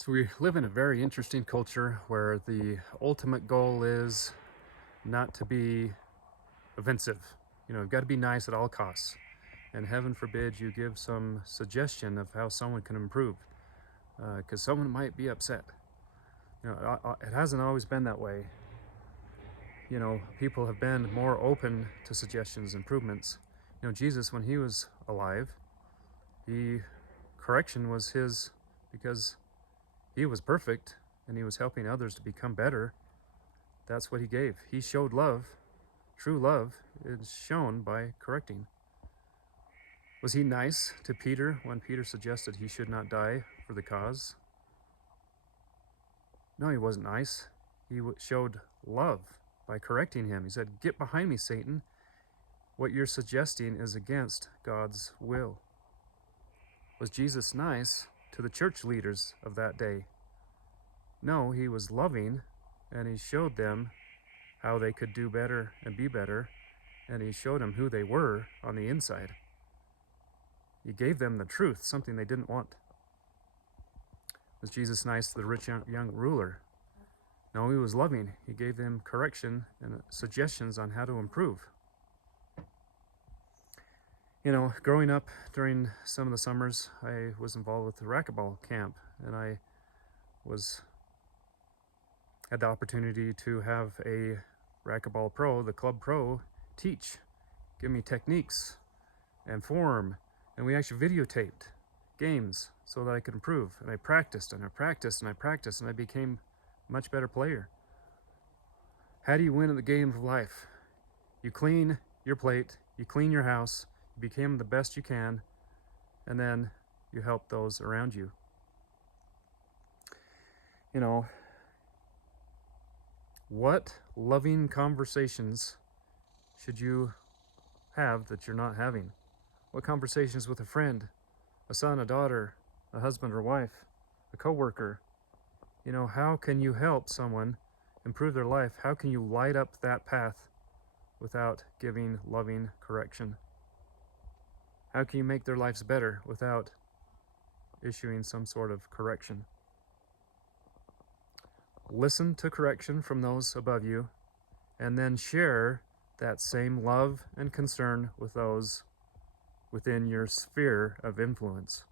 So we live in a very interesting culture where the ultimate goal is not to be offensive. You've got to be nice at all costs. And heaven forbid you give some suggestion of how someone can improve, because someone might be upset. It hasn't always been that way. People have been more open to suggestions, improvements. Jesus, when he was alive, he correction was his because he was perfect and he was helping others to become better. That's what he gave. He showed love. True love is shown by correcting. Was he nice to Peter when Peter suggested he should not die for the cause? No, he wasn't nice. He showed love by correcting him. He said, "Get behind me, Satan. What you're suggesting is against God's will." Was Jesus nice to the church leaders of that day? No, he was loving, and he showed them how they could do better and be better, and he showed them who they were on the inside. He gave them the truth, something they didn't want. Was Jesus nice to the rich young ruler? No, he was loving. He gave them correction and suggestions on how to improve. Growing up during some of the summers, I was involved with the racquetball camp, and I had the opportunity to have a racquetball pro, the club pro, give me techniques and form, and we actually videotaped games so that I could improve. And I practiced and I practiced and I practiced, and I became a much better player. How do you win at the game of life? You clean your plate, you clean your house, you become the best you can, and then you help those around you. What loving conversations should you have that you're not having? What conversations with a friend, a son, a daughter, a husband or wife, a coworker? How can you help someone improve their life? How can you light up that path without giving loving correction? How can you make their lives better without issuing some sort of correction? Listen to correction from those above you, and then share that same love and concern with those within your sphere of influence.